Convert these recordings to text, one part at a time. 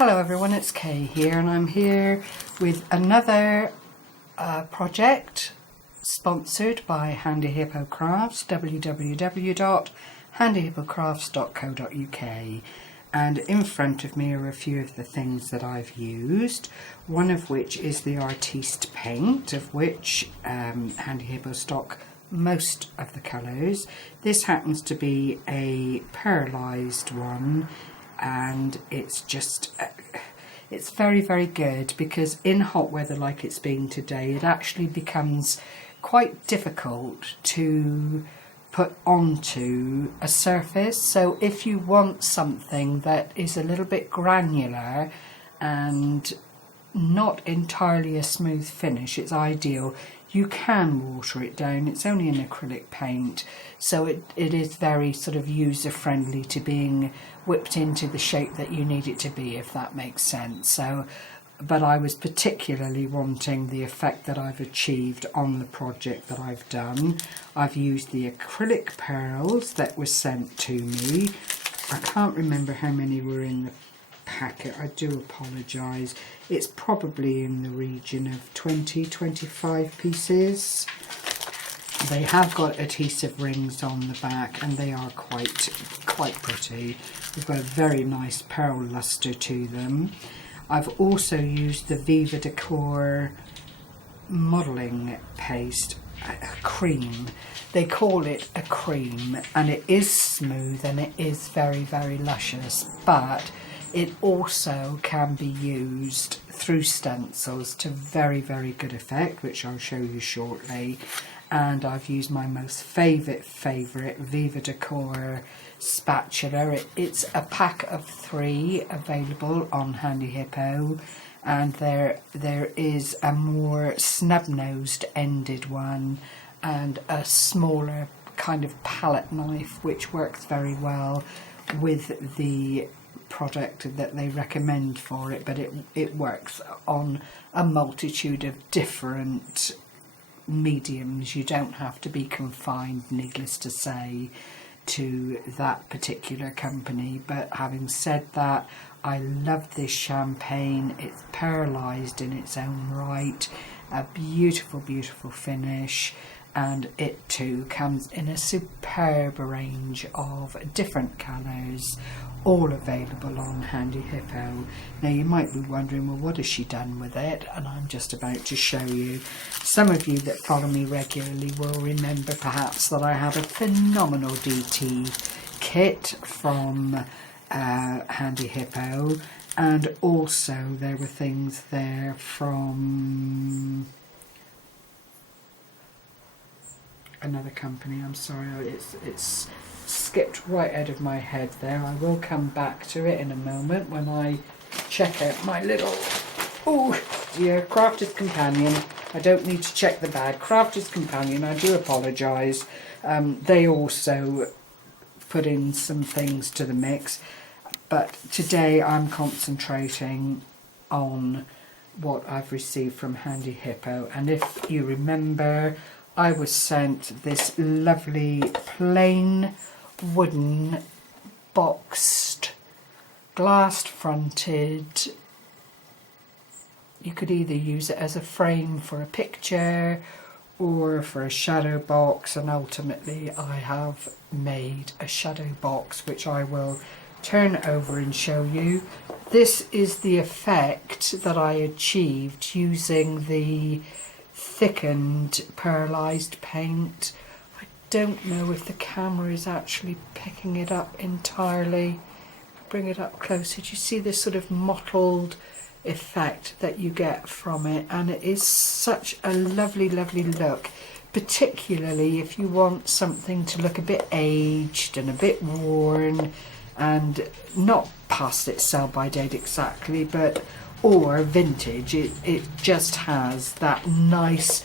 Hello everyone, it's Kay here, and I'm here with another project sponsored by Handyhippo Crafts, www.handyhippocrafts.co.uk, and in front of me are a few of the things that I've used, one of which is the Artiste paint, of which Handyhippo stock most of the colours. This happens to be a pearlised one, and it's just it's very, very good, because in hot weather like it's been today, it actually becomes quite difficult to put onto a surface. So if you want something that is a little bit granular and not entirely a smooth finish, it's ideal. You can water it down. It's only an acrylic paint, so it is very sort of user friendly to being whipped into the shape that you need it to be, if that makes sense. So, but I was particularly wanting the effect that I've achieved on the project that I've done. I've used the acrylic pearls that were sent to me. I can't remember how many were in the packet, I do apologise. It's probably in the region of 20-25 pieces. They have got adhesive rings on the back, and they are quite pretty. They've got a very nice pearl lustre to them. I've also used the Viva Decor modelling paste, a cream. They call it a cream, and it is smooth and it is very, very luscious, but it also can be used through stencils to very, very good effect, which I'll show you shortly. And I've used my most favourite Viva Decor spatula. It's a pack of 3 available on Handyhippo, and there is a more snub-nosed ended one and a smaller kind of palette knife, which works very well with the product that they recommend for it, but it works on a multitude of different mediums. You don't have to be confined, needless to say, to that particular company. But having said that, I love this champagne. It's pearlised in its own right, a beautiful, beautiful finish, and it too comes in a superb range of different colours, all available on Handyhippo. Now you might be wondering, well, what has she done with it? And I'm just about to show you. Some of you that follow me regularly will remember perhaps that I had a phenomenal DT kit from Handyhippo, and also there were things there from another company. I'm sorry, it's skipped right out of my head there. I will come back to it in a moment when I check out my little, oh dear, Crafter's Companion. I don't need to check the bag. Crafter's Companion, I do apologise. They also put in some things to the mix, but today I'm concentrating on what I've received from Handyhippo. And if you remember, I was sent this lovely plain wooden boxed glass fronted, you could either use it as a frame for a picture or for a shadow box, and ultimately I have made a shadow box which I will turn over and show you. This is the effect that I achieved using the thickened pearlised paint. I don't know if the camera is actually picking it up entirely. Bring it up closer. Do you see this sort of mottled effect that you get from it? And it is such a lovely, lovely look, particularly if you want something to look a bit aged and a bit worn and not past its sell-by date exactly, but or vintage. It just has that nice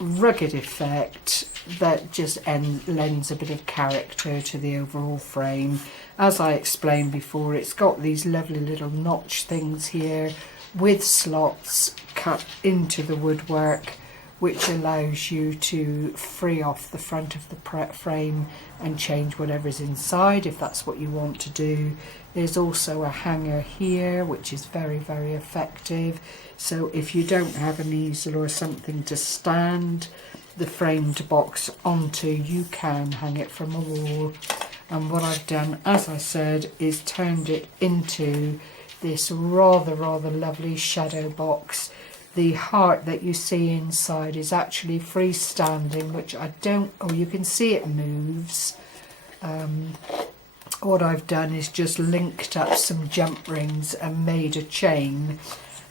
rugged effect that just lends a bit of character to the overall frame. As I explained before, it's got these lovely little notch things here with slots cut into the woodwork, which allows you to free off the front of the frame and change whatever's inside if that's what you want to do. There's also a hanger here, which is very, very effective. So if you don't have an easel or something to stand the framed box onto, you can hang it from a wall. And what I've done, as I said, is turned it into this rather lovely shadow box. The heart that you see inside is actually freestanding, which I don't, oh, you can see it moves. What I've done is just linked up some jump rings and made a chain.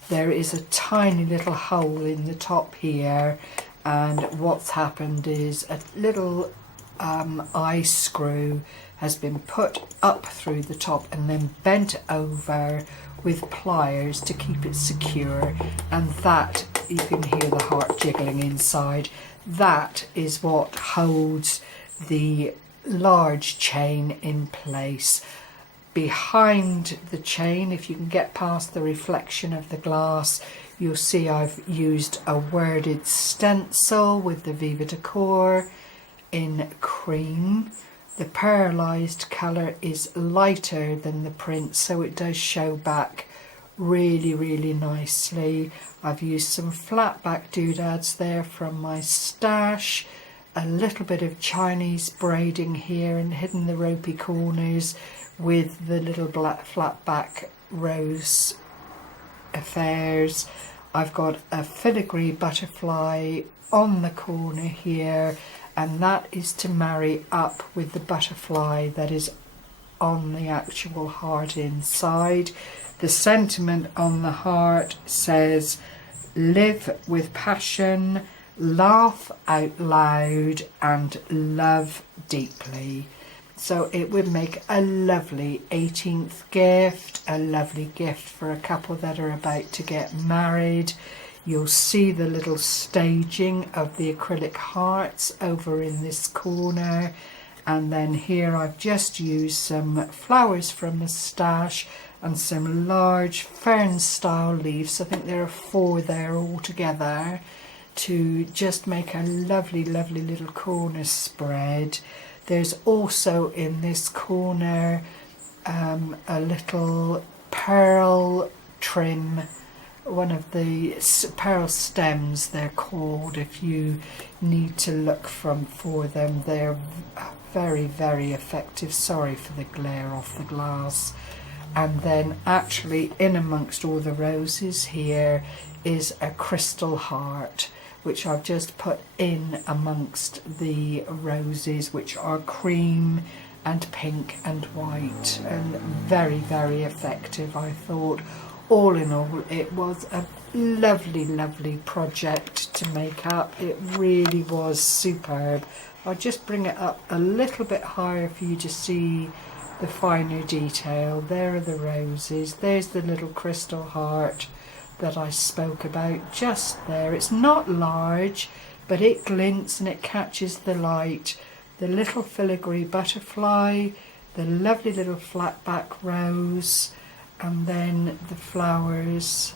There is a tiny little hole in the top here, and what's happened is a little eye screw has been put up through the top and then bent over with pliers to keep it secure, and that, you can hear the heart jiggling inside, that is what holds the large chain in place. Behind the chain, if you can get past the reflection of the glass, you'll see I've used a worded stencil with the Viva Decor in cream. The pearlized colour is lighter than the print, so it does show back really nicely. I've used some flat back doodads there from my stash, a little bit of Chinese braiding here and hidden the ropey corners with the little black flat back rose affairs. I've got a filigree butterfly on the corner here, and that is to marry up with the butterfly that is on the actual heart inside. The sentiment on the heart says, live with passion, laugh out loud and love deeply. So it would make a lovely 18th gift, a lovely gift for a couple that are about to get married. You'll see the little staging of the acrylic hearts over in this corner. And then here I've just used some flowers from the stash and some large fern style leaves. I think there are 4 there all together to just make a lovely little corner spread. There's also in this corner a little pearl trim, one of the pearl stems they're called, if you need to look for them. They're very effective. Sorry for the glare off the glass. And then actually in amongst all the roses here is a crystal heart, which I've just put in amongst the roses, which are cream and pink and white, and very effective, I thought. All in all, it was a lovely project to make up. It really was superb. I'll just bring it up a little bit higher for you to see the finer detail. There are the roses. There's the little crystal heart that I spoke about just there. It's not large, but it glints and it catches the light. The little filigree butterfly, the lovely little flat back rose, and then the flowers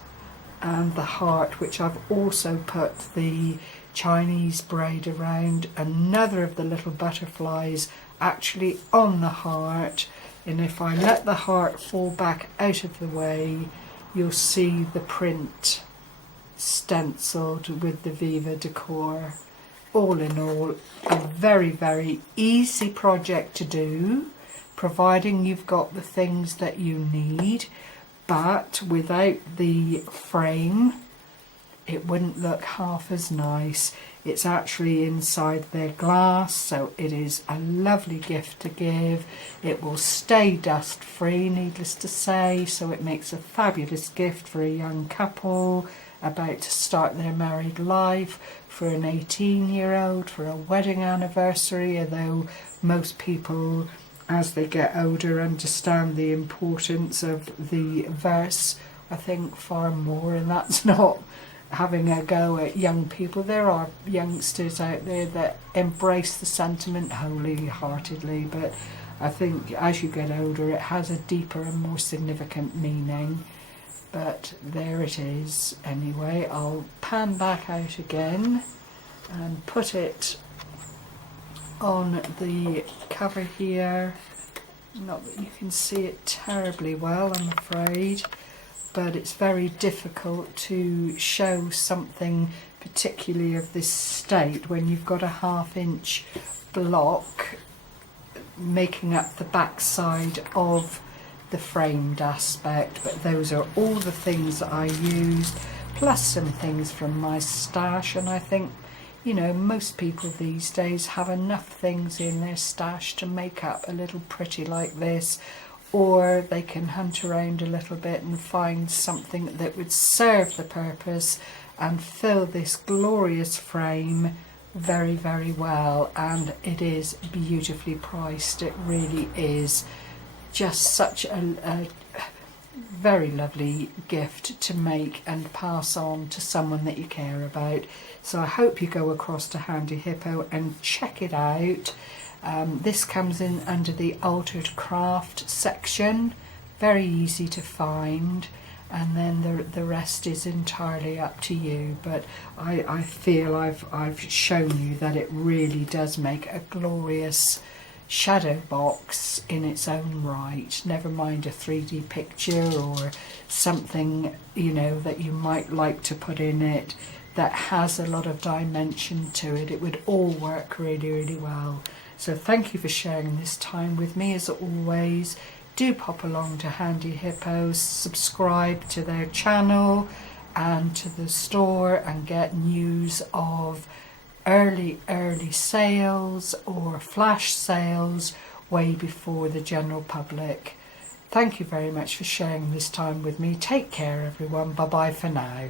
and the heart, which I've also put the Chinese braid around. Another of the little butterflies actually on the heart, and if I let the heart fall back out of the way, you'll see the print stenciled with the Viva Decor. All in all, a very easy project to do, providing you've got the things that you need, but without the frame it wouldn't look half as nice. It's actually inside their glass, so it is a lovely gift to give. It will stay dust free, needless to say, so it makes a fabulous gift for a young couple about to start their married life, for an 18-year-old, for a wedding anniversary, although most people as they get older understand the importance of the verse, I think, far more, and that's not having a go at young people. There are youngsters out there that embrace the sentiment wholeheartedly, but I think as you get older it has a deeper and more significant meaning. But there it is. Anyway, I'll pan back out again and put it on the cover here. Not that you can see it terribly well, I'm afraid, but it's very difficult to show something particularly of this state when you've got a 1/2 inch block making up the back side of the framed aspect. But those are all the things that I used, plus some things from my stash, and I think, you know, most people these days have enough things in their stash to make up a little pretty like this, or they can hunt around a little bit and find something that would serve the purpose and fill this glorious frame very, very well. And it is beautifully priced. It really is just such a very lovely gift to make and pass on to someone that you care about. So I hope you go across to Handyhippo and check it out. This comes in under the altered craft section, very easy to find, and then the rest is entirely up to you. But I feel I've shown you that it really does make a glorious shadow box in its own right, never mind a 3D picture or something, you know, that you might like to put in it that has a lot of dimension to it. It would all work really, really well. So thank you for sharing this time with me. As always, do pop along to Handyhippo, subscribe to their channel and to the store, and get news of early sales or flash sales way before the general public. Thank you very much for sharing this time with me. Take care everyone. Bye bye for now.